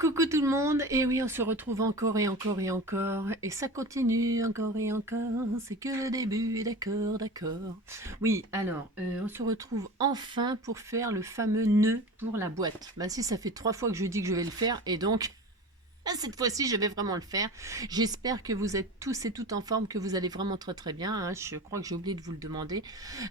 Coucou tout le monde, et oui, on se retrouve encore et encore et encore, et ça continue encore et encore, c'est que le début, d'accord, d'accord. Oui, alors, on se retrouve enfin pour faire le fameux nœud pour la boîte. Bah si, ça fait 3 fois que je dis que je vais le faire, et donc, cette fois-ci, je vais vraiment le faire. J'espère que vous êtes tous et toutes en forme, que vous allez vraiment très très bien, hein. Je crois que j'ai oublié de vous le demander,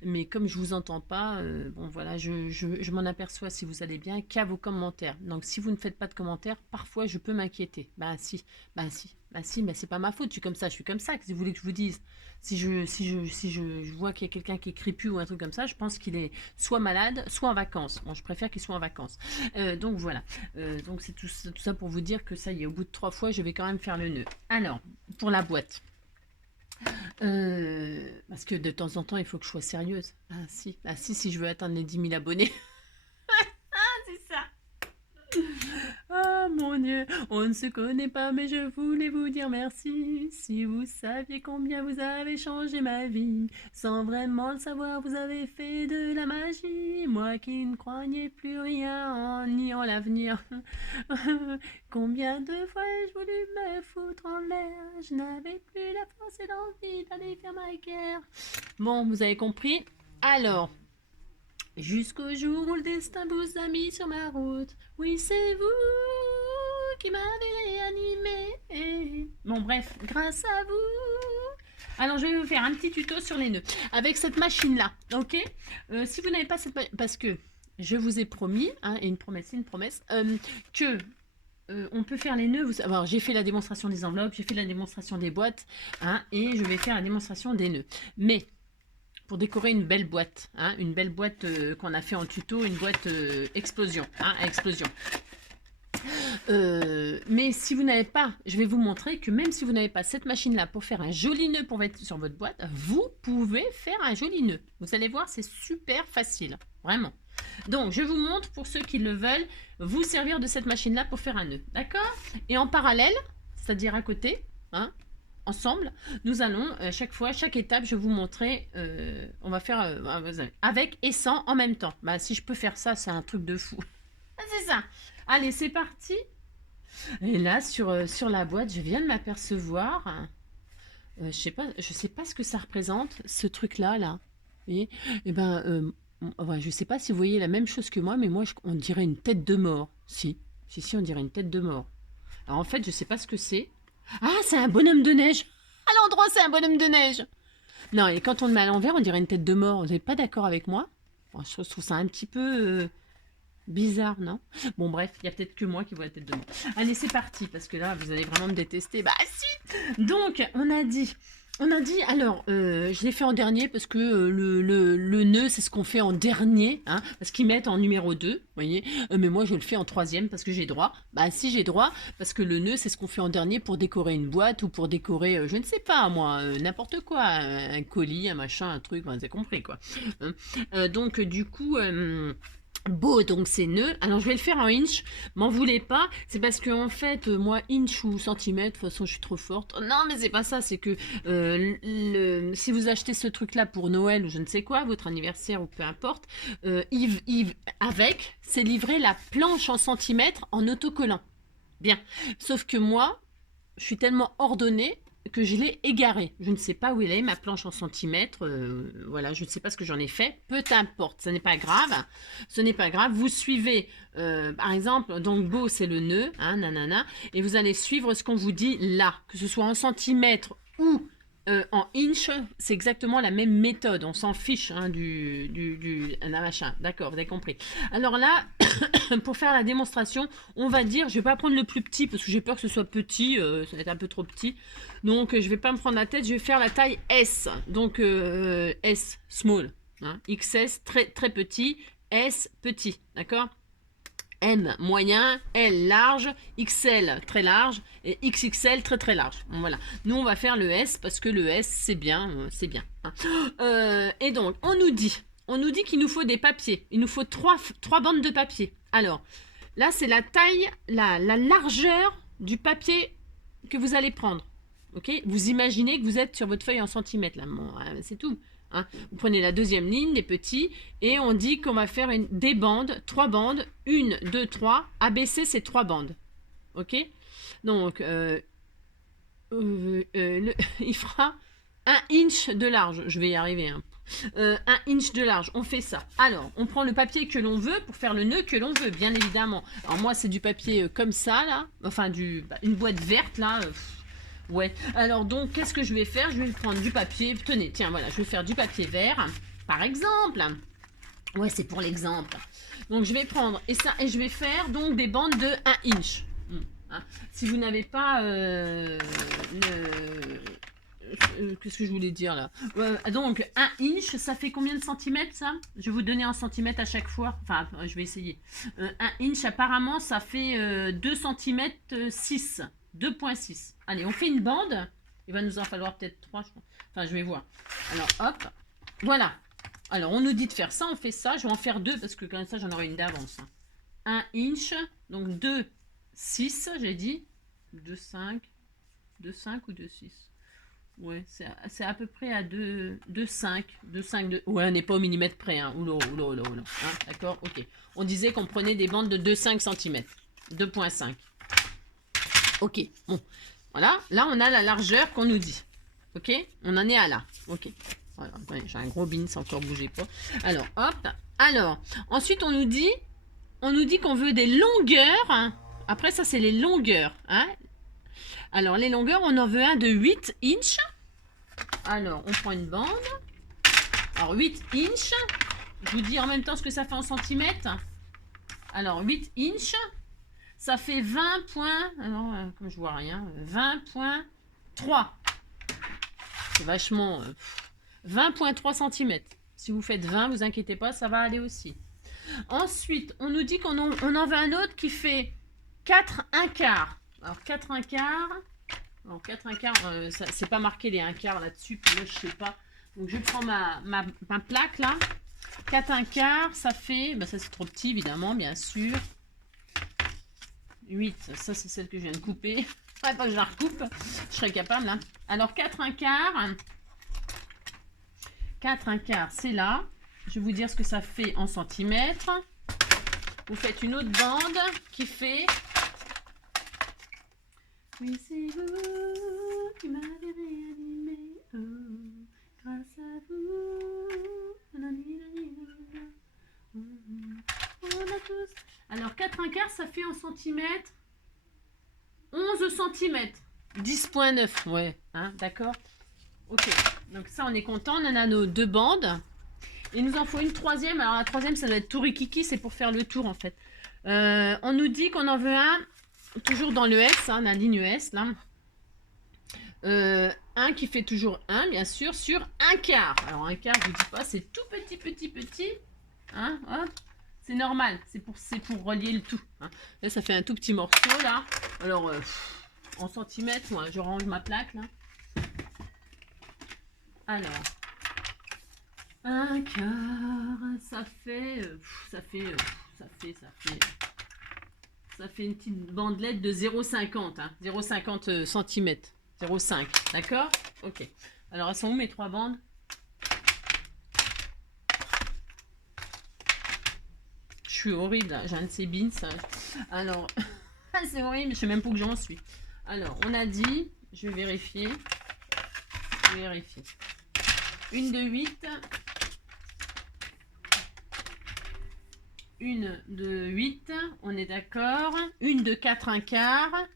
mais comme je vous entends pas, bon voilà, je m'en aperçois si vous allez bien qu'à vos commentaires. Donc si vous ne faites pas de commentaires, parfois je peux m'inquiéter. Bah si, bah si, bah si, mais c'est pas ma faute. Je suis comme ça. Que si vous voulez que je vous dise, si je vois qu'il y a quelqu'un qui écrit plus ou un truc comme ça, je pense qu'il est soit malade, soit en vacances. Bon, je préfère qu'il soit en vacances. Donc voilà. Donc c'est tout ça pour vous dire que ça y est, au bout de 3 fois, je vais quand même faire le nœud. Alors, pour la boîte. Parce que de temps en temps, il faut que je sois sérieuse. Si je veux atteindre les 10 000 abonnés. C'est ça. Ah mon Dieu, on ne se connaît pas, mais je voulais vous dire merci. Si vous saviez combien vous avez changé ma vie, sans vraiment le savoir, vous avez fait de la magie. Moi qui ne croyais plus rien en niant l'avenir. Combien de fois ai-je voulu me foutre en l'air, je n'avais plus la force et l'envie d'aller faire ma guerre. Bon, vous avez compris. Alors, jusqu'au jour où le destin vous a mis sur ma route. Oui, c'est vous qui m'avez réanimé. Bon, bref, grâce à vous. Alors, je vais vous faire un petit tuto sur les nœuds. Avec cette machine-là, ok. Si vous n'avez pas cette machine, parce que je vous ai promis, hein, et une promesse, c'est une promesse, que on peut faire les nœuds. Alors, j'ai fait la démonstration des enveloppes, j'ai fait la démonstration des boîtes, hein, et je vais faire la démonstration des nœuds. Mais pour décorer une belle boîte, hein, une belle boîte qu'on a fait en tuto, une boîte explosion, hein, explosion. Mais si vous n'avez pas, je vais vous montrer que même si vous n'avez pas cette machine-là pour faire un joli nœud pour mettre sur votre boîte, vous pouvez faire un joli nœud. Vous allez voir, c'est super facile, vraiment. Donc, je vous montre pour ceux qui le veulent, vous servir de cette machine-là pour faire un nœud, d'accord? Et en parallèle, c'est-à-dire à côté, hein, ensemble, nous allons chaque fois, chaque étape, je vais vous montrer, on va faire avec et sans en même temps. Bah, si je peux faire ça, c'est un truc de fou. C'est ça. Allez, c'est parti. Et là, sur la boîte, je viens de m'apercevoir, je sais pas ce que ça représente, ce truc-là, là. Vous voyez? Eh ben, ouais, je sais pas si vous voyez la même chose que moi, mais moi, on dirait une tête de mort. Si, on dirait une tête de mort. Alors en fait, je sais pas ce que c'est. Ah, c'est un bonhomme de neige. À l'endroit, c'est un bonhomme de neige. Non, et quand on le met à l'envers, on dirait une tête de mort. Vous n'êtes pas d'accord avec moi? Bon, je trouve ça un petit peu bizarre, non? Bon, bref, il y a peut-être que moi qui vois la tête de mort. Allez, c'est parti, parce que là, vous allez vraiment me détester. Bah si. Donc, on a dit, alors, je l'ai fait en dernier parce que le nœud, c'est ce qu'on fait en dernier, hein, parce qu'ils mettent en numéro 2, vous voyez, mais moi je le fais en troisième parce que j'ai droit. Bah si, j'ai droit, parce que le nœud, c'est ce qu'on fait en dernier pour décorer une boîte ou pour décorer, je ne sais pas moi, n'importe quoi, un colis, un machin, un truc, vous avez compris quoi. Hein. Donc du coup... Beau, donc c'est nœud. Alors je vais le faire en inch. M'en voulez pas. C'est parce que en fait, moi, inch ou centimètre, de toute façon, je suis trop forte. Non, mais c'est pas ça. C'est que si vous achetez ce truc-là pour Noël ou je ne sais quoi, votre anniversaire ou peu importe, c'est livré la planche en centimètres en autocollant. Bien. Sauf que moi, je suis tellement ordonnée que je l'ai égarée. Je ne sais pas où elle est, ma planche en centimètres. Voilà, je ne sais pas ce que j'en ai fait. Peu importe, ce n'est pas grave. Ce n'est pas grave. Vous suivez, par exemple, donc beau, c'est le nœud, hein, nanana, et vous allez suivre ce qu'on vous dit là, que ce soit en centimètres ou en inch, c'est exactement la même méthode. On s'en fiche hein, du machin. D'accord, vous avez compris. Alors là, pour faire la démonstration, on va dire, je vais pas prendre le plus petit parce que j'ai peur que ce soit petit, ça va être un peu trop petit. Donc je vais pas me prendre la tête, je vais faire la taille S. Donc S, small. Hein, XS, très, très petit. S, petit. D'accord? M moyen, L large, XL très large et XXL très très large. Bon, voilà. Nous on va faire le S parce que le S c'est bien, hein. Et donc on nous dit qu'il nous faut des papiers. Il nous faut trois bandes de papier. Alors là c'est la taille, la largeur du papier que vous allez prendre. Ok? Vous imaginez que vous êtes sur votre feuille en centimètres là. Bon, c'est tout. Hein. Vous prenez la deuxième ligne, les petits, et on dit qu'on va faire des bandes, 3 bandes, 1, 2, 3. ABC, c'est 3 bandes. ok? Donc, il fera 1 inch de large. Je vais y arriver, hein. 1 inch de large, on fait ça. Alors, on prend le papier que l'on veut pour faire le nœud que l'on veut, bien évidemment. Alors moi, c'est du papier comme ça, là. Enfin, une boîte verte, là. Ouais. Alors, donc, qu'est-ce que je vais faire? Je vais prendre du papier. Tenez, tiens, voilà, je vais faire du papier vert, par exemple. Ouais, c'est pour l'exemple. Donc, je vais prendre, et je vais faire, donc, des bandes de 1 inch. Hein. Si vous n'avez pas qu'est-ce que je voulais dire là? Donc 1 inch, ça fait combien de centimètres ça? Je vais vous donner en centimètres à chaque fois. Enfin, je vais essayer. 1 inch, apparemment, ça fait 2 cm 6. 2,6. Allez, on fait une bande. Il va nous en falloir peut-être 3, je pense. Enfin, je vais voir. Alors, hop. Voilà. Alors, on nous dit de faire ça, on fait ça. Je vais en faire 2 parce que comme ça, j'en aurai une d'avance. 1 inch, donc 2, 6, j'ai dit. 2, 5 ou 2, 6. Ouais, c'est à peu près à 2, 5. Ouais, on n'est pas au millimètre près. Hein. Oula. Hein, d'accord, ok. On disait qu'on prenait des bandes de 2,5 cm. 2,5. Ok, bon. Voilà, là, on a la largeur qu'on nous dit. Ok, on en est à là. Ok. Voilà, ouais, j'ai un gros bin, ça encore bougé pas. Alors, hop. Alors, ensuite, on nous dit qu'on veut des longueurs. Hein. Après, ça, c'est les longueurs. Hein. Alors, les longueurs, on en veut un de 8 inch. Alors, on prend une bande. Alors, 8 inch. Je vous dis en même temps ce que ça fait en centimètres. Alors, 8 inch. Ça fait 20 points. Alors, comme je vois rien, 20,3. C'est vachement... 20,3 cm. Si vous faites 20, vous inquiétez pas, ça va aller aussi. Ensuite, on nous dit qu'on en veut un autre qui fait 4,1/4. Alors, 4,1/4. Alors, 4,1/4, c'est pas marqué les 1/4 là-dessus, puis là, je sais pas. Donc, je prends ma plaque là. 4,1/4, ça fait. Ben, ça, c'est trop petit, évidemment, bien sûr. 8, ça, c'est celle que je viens de couper. Pas que je la recoupe, je serais capable. Hein. Alors, 4,1/4. 4,1/4, c'est là. Je vais vous dire ce que ça fait en centimètres. Vous faites une autre bande qui fait... Oui, c'est vous qui m'avez réanimé. Oh, grâce à vous. On a tous... Alors, 4,1/4, ça fait en centimètres 11 cm. 10,9. Ouais, hein, d'accord. Ok, donc ça, on est content. On en a nos 2 bandes. Il nous en faut une troisième. Alors, la troisième, ça doit être tout rikiki. C'est pour faire le tour, en fait. On nous dit qu'on en veut un, toujours dans le S, hein, la ligne S, là. Un qui fait toujours 1, bien sûr, sur 1/4. Alors, 1/4, je vous dis pas, c'est tout petit. Hein, hop. C'est normal. C'est pour relier le tout. Hein. Là, ça fait un tout petit morceau, là. Alors, en centimètres, moi, je range ma plaque, là. Alors, 1/4, ça fait une petite bandelette de 0,50, hein, 0,50 cm, 0,5, d'accord? Ok. Alors, elles sont où mes 3 bandes? Je suis horrible, j'ai un de ces bins. Alors, c'est horrible, je sais même pas où j'en suis. Alors, on a dit, je vais vérifier. Une de 8. Une de 8, on est d'accord. Une de 4,1/4.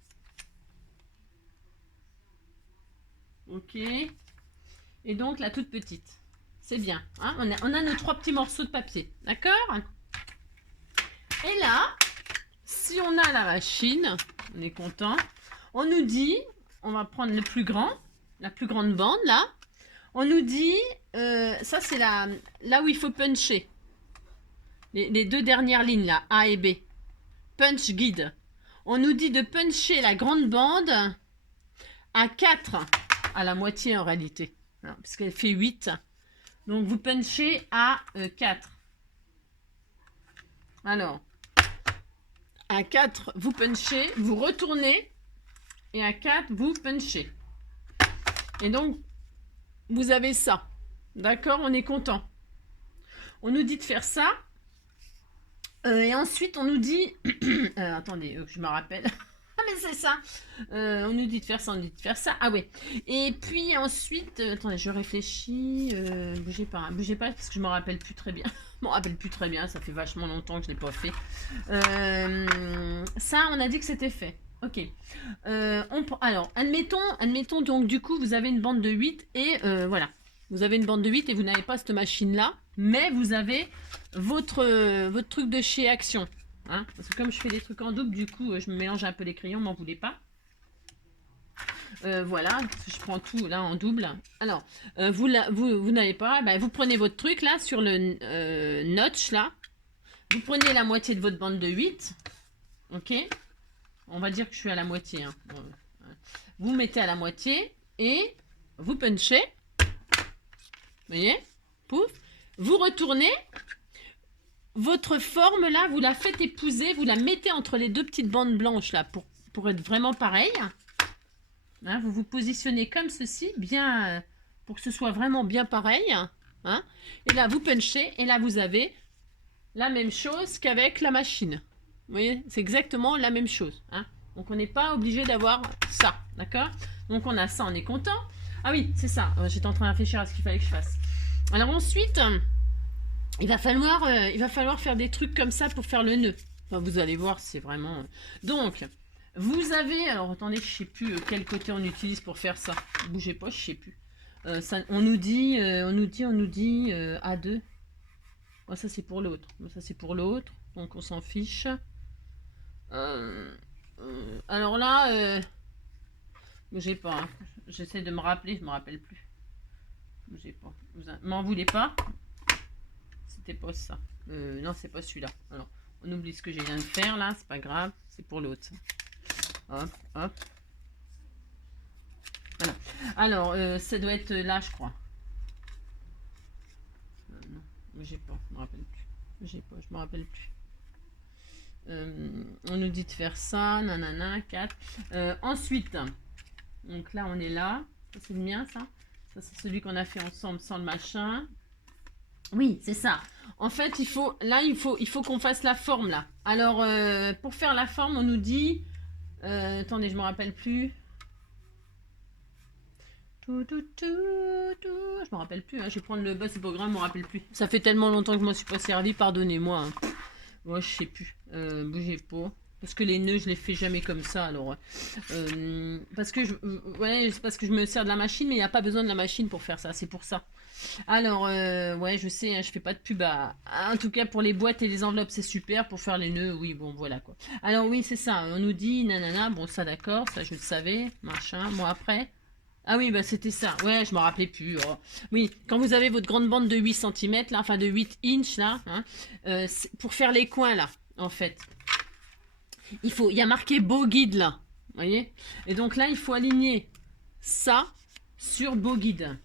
Ok. Et donc la toute petite. C'est bien. Hein, on a nos 3 petits morceaux de papier. D'accord? Et là, si on a la machine, on est content. On nous dit, on va prendre le plus grand, la plus grande bande là. On nous dit, ça c'est là où il faut puncher. Les 2 dernières lignes là, A et B. Punch guide. On nous dit de puncher la grande bande à 4. À la moitié en réalité. Parce qu'elle fait 8. Donc vous punchez à 4. Alors, à 4, vous punchez, vous retournez. Et à 4, vous punchez. Et donc, vous avez ça. D'accord? On est content. On nous dit de faire ça. Et ensuite, on nous dit... attendez, je me rappelle. Ah, C'est ça. On nous dit de faire ça, on nous dit de faire ça. Ah ouais. Et puis ensuite, attendez, je réfléchis. Bougez pas parce que je me rappelle plus très bien. Je me rappelle plus très bien, ça fait vachement longtemps que je l'ai pas fait. Ça, on a dit que c'était fait. Ok. Alors, admettons donc du coup, vous avez une bande de 8 et voilà. Vous avez une bande de 8 et vous n'avez pas cette machine-là, mais vous avez votre truc de chez Action. Hein, parce que comme je fais des trucs en double, du coup, je me mélange un peu les crayons, m'en voulez pas. Voilà, je prends tout là en double. Alors, vous n'avez pas, ben, vous prenez votre truc là sur le notch là. Vous prenez la moitié de votre bande de 8. Ok. On va dire que je suis à la moitié. Hein. Vous mettez à la moitié et vous punchez. Vous voyez? Pouf. Vous retournez. Votre forme là, vous la faites épouser, vous la mettez entre les deux petites bandes blanches là pour être vraiment pareil. Hein, vous vous positionnez comme ceci, bien pour que ce soit vraiment bien pareil. Hein, et là, vous punchez et là, vous avez la même chose qu'avec la machine. Vous voyez, c'est exactement la même chose. Hein. Donc, on n'est pas obligé d'avoir ça, d'accord? Donc, on a ça, on est content. Ah oui, c'est ça. J'étais en train de réfléchir à ce qu'il fallait que je fasse. Alors ensuite... Il va falloir faire des trucs comme ça pour faire le nœud. Enfin, vous allez voir, c'est vraiment... Donc, vous avez... Alors, attendez, je sais plus quel côté on utilise pour faire ça. Bougez pas, je sais plus. On nous dit A2. Oh, ça, c'est pour l'autre. Ça, c'est pour l'autre. Donc, on s'en fiche. Alors là... bougez pas. Hein. J'essaie de me rappeler, je me rappelle plus. Bougez pas. M'en voulez pas. C'était pas ça. Non, c'est pas celui-là. Alors, on oublie ce que j'ai viens de faire là, c'est pas grave, c'est pour l'autre. Hop, hop. Voilà. Alors, ça doit être là, je crois. Non, j'ai pas, je me rappelle plus. J'ai pas, je me rappelle plus. On nous dit de faire ça, nanana, 4. Ensuite, donc là, on est là. Ça, c'est le mien, ça. Ça, c'est celui qu'on a fait ensemble sans le machin. Oui, c'est ça. En fait, il faut qu'on fasse la forme là. Alors, pour faire la forme, on nous dit... attendez, je me rappelle plus. Je me rappelle plus. Hein. Je vais prendre le bas, c'est pas grave, je me rappelle plus. Ça fait tellement longtemps que je m'en suis pas servi, pardonnez-moi. Hein. Moi, je sais plus. Bougez pas. Parce que les nœuds, je les fais jamais comme ça. Alors, parce que c'est parce que je me sers de la machine, mais il n'y a pas besoin de la machine pour faire ça. C'est pour ça. Alors, ouais, je sais, hein, je fais pas de pub en tout cas, pour les boîtes et les enveloppes, c'est super. Pour faire les nœuds, oui, bon, voilà, quoi. Alors, oui, c'est ça. On nous dit, nanana, bon, ça, d'accord, ça, je le savais, machin. Moi, après... Ah oui, bah, c'était ça. Ouais, je me rappelais plus. Oh. Oui, quand vous avez votre grande bande de 8 cm, là, enfin, de 8 inches, là, hein, pour faire les coins, là, en fait. Il y a marqué beau guide, là. Vous voyez? Et donc, là, il faut aligner ça sur beau guide.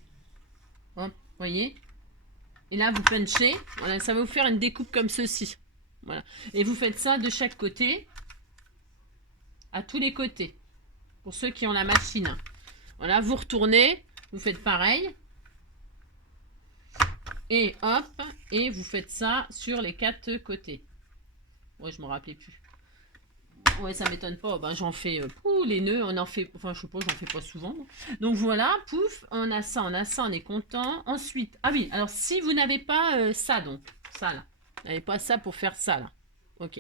Hop. Voyez, et là vous punchez, voilà, ça va vous faire une découpe comme ceci, voilà, et vous faites ça de chaque côté, à tous les côtés, pour ceux qui ont la machine, voilà, vous retournez, vous faites pareil, et hop, et vous faites ça sur les 4 côtés. Ouais, je me rappelais plus. Ouais, ça m'étonne pas. Ben, j'en fais les nœuds, on en fait, enfin, je sais pas, j'en fais pas souvent. Donc voilà, pouf, on a ça, on est content. Ensuite, ah oui, alors si vous n'avez pas ça, donc, ça là, vous n'avez pas ça pour faire ça là. Ok,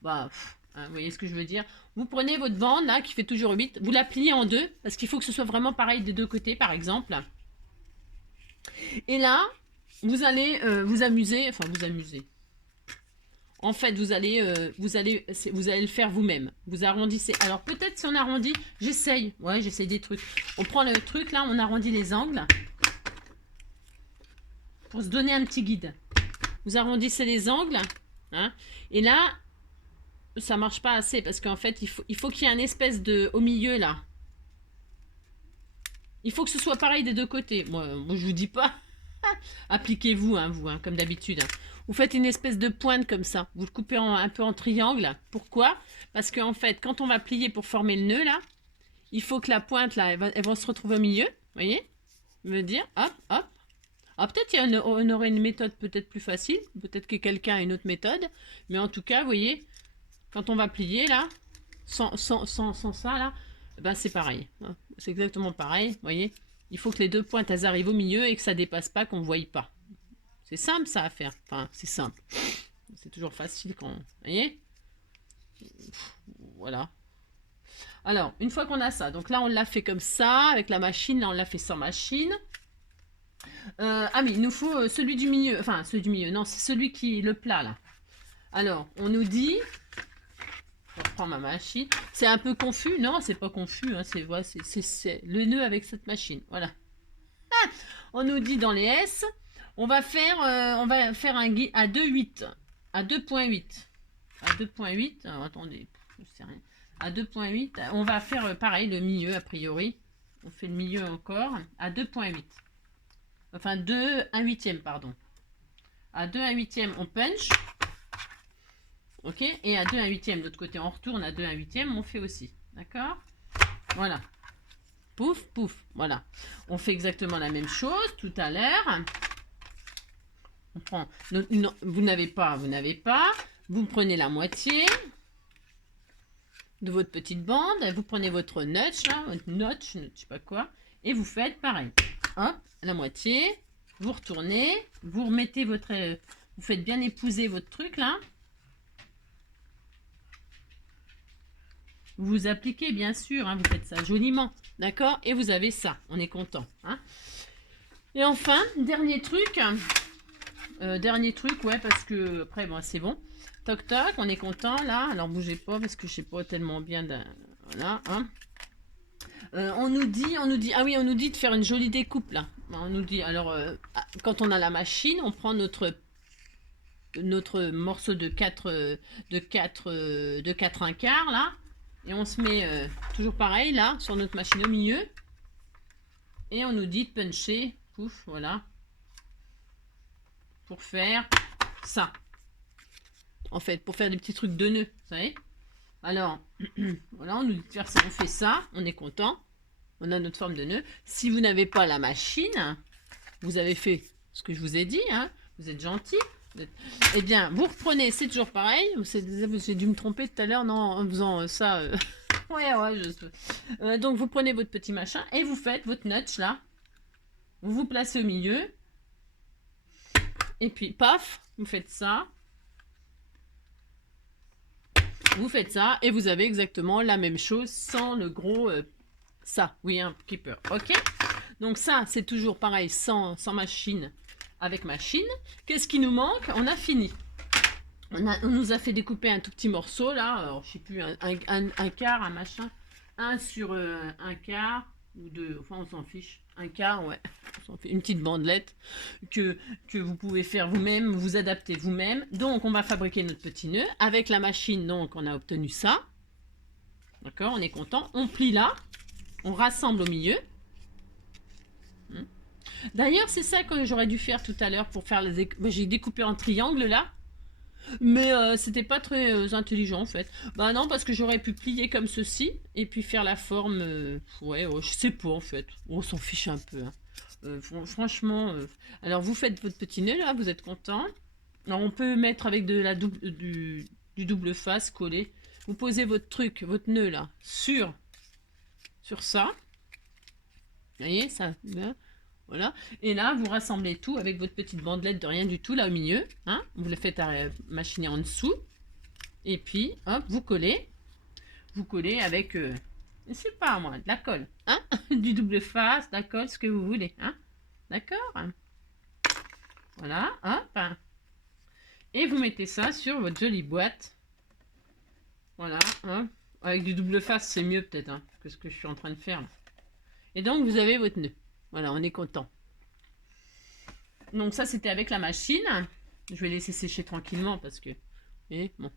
bah, hein, vous voyez ce que je veux dire. Vous prenez votre bande là, qui fait toujours 8, vous la pliez en deux, parce qu'il faut que ce soit vraiment pareil des deux côtés, par exemple. Et là, vous allez vous amuser, enfin, vous amuser. En fait, vous allez le faire vous-même. Vous arrondissez. Alors, peut-être si on arrondit, j'essaye. Ouais, j'essaye des trucs. On prend le truc, là, on arrondit les angles. Pour se donner un petit guide. Vous arrondissez les angles. Hein, et là, ça marche pas assez. Parce qu'en fait, il faut qu'il y ait un espèce de... Au milieu, là. Il faut que ce soit pareil des deux côtés. Moi je vous dis pas. Appliquez-vous, hein, vous, hein, comme d'habitude. Hein. Vous faites une espèce de pointe comme ça. Vous le coupez un peu en triangle. Pourquoi? Parce qu'en fait, quand on va plier pour former le nœud, là, il faut que la pointe, là, elle va se retrouver au milieu. Vous voyez? Me dire, hop, hop. Alors, peut-être on aurait une méthode peut-être plus facile. Peut-être que quelqu'un a une autre méthode. Mais en tout cas, vous voyez, quand on va plier, là, sans ça, là, ben c'est pareil. Hein. C'est exactement pareil, vous voyez. Il faut que les deux pointes, elles arrivent au milieu et que ça dépasse pas, qu'on ne voie pas. C'est simple, ça, à faire. Enfin, c'est simple. C'est toujours facile quand... Vous voyez. Voilà. Alors, une fois qu'on a ça, donc là, on l'a fait comme ça, avec la machine. Là, on l'a fait sans machine. Ah oui, il nous faut celui du milieu. Enfin, celui du milieu. Non, c'est celui qui... Le plat, là. Alors, on nous dit... Je reprends ma machine. C'est un peu confus. Non, c'est pas confus. Hein, c'est le nœud avec cette machine. Voilà. Ah, on nous dit dans les S, on va faire un guide à 2,8. À 2,8. À 2,8. Alors, attendez, je sais rien. À 2,8. On va faire pareil, le milieu, a priori. On fait le milieu encore. À 2,8. Enfin, 2,1/8, pardon. À 2,1/8, on punch. Ok, et à 2,1/8 de l'autre côté, on retourne à 2,1/8, on fait aussi. D'accord? Voilà. Pouf, pouf. Voilà. On fait exactement la même chose tout à l'heure. On prend. Vous n'avez pas. Vous prenez la moitié de votre petite bande. Vous prenez votre notch, là, je sais pas quoi. Et vous faites pareil. Hop, la moitié. Vous retournez. Vous remettez votre. Vous faites bien épouser votre truc, là. Vous appliquez, bien sûr, hein, vous faites ça joliment, d'accord? Et vous avez ça, on est content. Hein. Et enfin, dernier truc, ouais, parce que après, bon, c'est bon. Toc, toc, on est content, là. Alors, bougez pas, parce que je sais pas tellement bien. Voilà, hein. On nous dit, ah oui, on nous dit de faire une jolie découpe, là. On nous dit, alors, quand on a la machine, on prend notre morceau de 4 1/4, là. Et on se met toujours pareil, là, sur notre machine au milieu. Et on nous dit de puncher, pouf, voilà. Pour faire ça. En fait, pour faire des petits trucs de nœuds, vous savez. Alors, voilà, on nous dit de faire ça, on fait ça, on est content. On a notre forme de nœud. Si vous n'avez pas la machine, vous avez fait ce que je vous ai dit, hein, vous êtes gentil. Eh bien, vous reprenez, c'est toujours pareil. J'ai dû me tromper tout à l'heure, non, en faisant ça. Ouais, donc, vous prenez votre petit machin et vous faites votre notch, là. Vous vous placez au milieu. Et puis, paf, vous faites ça. Vous faites ça et vous avez exactement la même chose sans le gros... ça, oui, un keeper. Ok. Donc, ça, c'est toujours pareil, sans machine. Avec machine. Qu'est-ce qui nous manque? On a fini. On nous a fait découper un tout petit morceau là. Alors, je sais plus, un quart, un machin. 1 sur 1/4 ou 2. Enfin, on s'en fiche. 1/4, ouais. On s'en fait une petite bandelette que vous pouvez faire vous-même, vous adapter vous-même. Donc, on va fabriquer notre petit nœud. Avec la machine, donc, on a obtenu ça. D'accord, on est content. On plie là. On rassemble au milieu. D'ailleurs, c'est ça que j'aurais dû faire tout à l'heure pour faire les... J'ai découpé en triangle là. Mais c'était pas très intelligent en fait. Bah non, parce que j'aurais pu plier comme ceci et puis faire la forme... ouais, je sais pas en fait. On s'en fiche un peu. Hein. Franchement... Alors vous faites votre petit nœud là, vous êtes content. Alors on peut mettre avec du double face collé. Vous posez votre truc, votre nœud là, sur ça. Vous voyez, ça... Voilà. Et là, vous rassemblez tout avec votre petite bandelette de rien du tout, là au milieu. Hein, vous le faites machiner en dessous. Et puis, hop, vous collez. Vous collez avec, je sais pas moi, de la colle. Hein, du double face, de la colle, ce que vous voulez. Hein, d'accord. Voilà, hop. Et vous mettez ça sur votre jolie boîte. Voilà. Hein. Avec du double face, c'est mieux peut-être hein, que ce que je suis en train de faire. Là. Et donc, vous avez votre nœud. Voilà, on est content. Donc ça, c'était avec la machine. Je vais laisser sécher tranquillement parce que... Et, bon.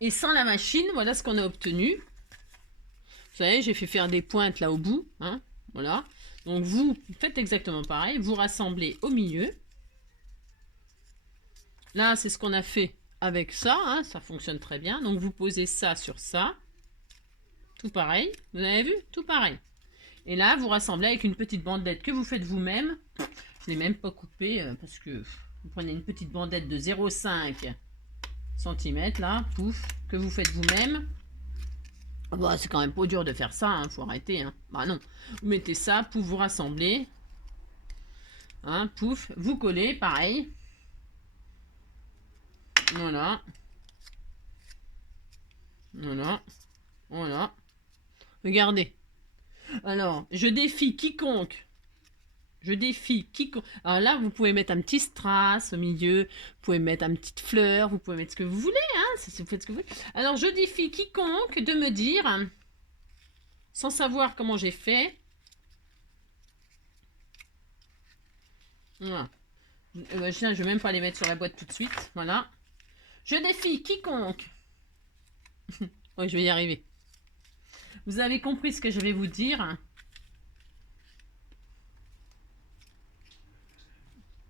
Et sans la machine, voilà ce qu'on a obtenu. Vous savez, j'ai fait faire des pointes là au bout. Hein, voilà. Donc vous faites exactement pareil. Vous rassemblez au milieu. Là, c'est ce qu'on a fait avec ça. Hein, ça fonctionne très bien. Donc vous posez ça sur ça. Tout pareil. Vous avez vu? Tout pareil. Et là, vous rassemblez avec une petite bandelette que vous faites vous-même. Je ne l'ai même pas coupée parce que vous prenez une petite bandelette de 0,5 cm là, pouf, que vous faites vous-même. Ah bah, c'est quand même pas dur de faire ça, hein, faut arrêter. Hein. Bah non, vous mettez ça, pouf, vous rassemblez. Hein, pouf, vous collez, pareil. Voilà. Voilà. Voilà. Regardez. Alors, je défie quiconque. Je défie quiconque. Alors là, vous pouvez mettre un petit strass au milieu. Vous pouvez mettre une petite fleur. Vous pouvez mettre ce que vous voulez. Hein, si vous faites ce que vous voulez. Alors, je défie quiconque de me dire, sans savoir comment j'ai fait. Voilà. Je ne vais même pas les mettre sur la boîte tout de suite. Voilà. Je défie quiconque. Oui, je vais y arriver. Vous avez compris ce que je vais vous dire.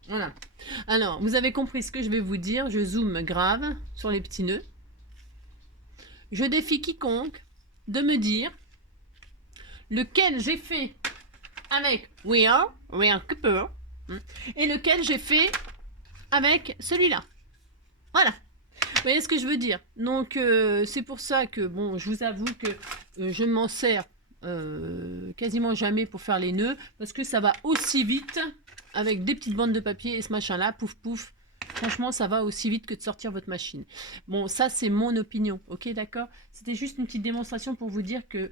Voilà. Alors, vous avez compris ce que je vais vous dire. Je zoome grave sur les petits nœuds. Je défie quiconque de me dire lequel j'ai fait avec Wear Cooper et lequel j'ai fait avec celui-là. Voilà. Vous voyez ce que je veux dire? Donc, c'est pour ça que, bon, je vous avoue que je m'en sers quasiment jamais pour faire les nœuds, parce que ça va aussi vite avec des petites bandes de papier et ce machin-là, pouf, pouf. Franchement, ça va aussi vite que de sortir votre machine. Bon, ça, c'est mon opinion, ok, d'accord? C'était juste une petite démonstration pour vous dire que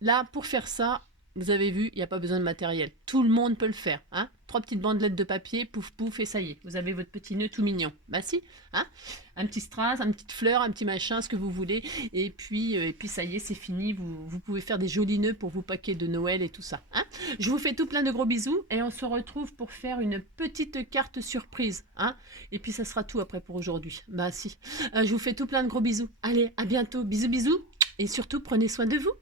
là, pour faire ça, vous avez vu, il n'y a pas besoin de matériel. Tout le monde peut le faire. Hein, 3 petites bandelettes de papier, pouf pouf, et ça y est. Vous avez votre petit nœud tout mignon. Bah si, hein, un petit strass, une petite fleur, un petit machin, ce que vous voulez. Et puis ça y est, c'est fini. Vous pouvez faire des jolis nœuds pour vos paquets de Noël et tout ça. Hein. Je vous fais tout plein de gros bisous et on se retrouve pour faire une petite carte surprise. Hein. Et puis ça sera tout après pour aujourd'hui. Bah si. Je vous fais tout plein de gros bisous. Allez, à bientôt. Bisous, bisous. Et surtout, prenez soin de vous.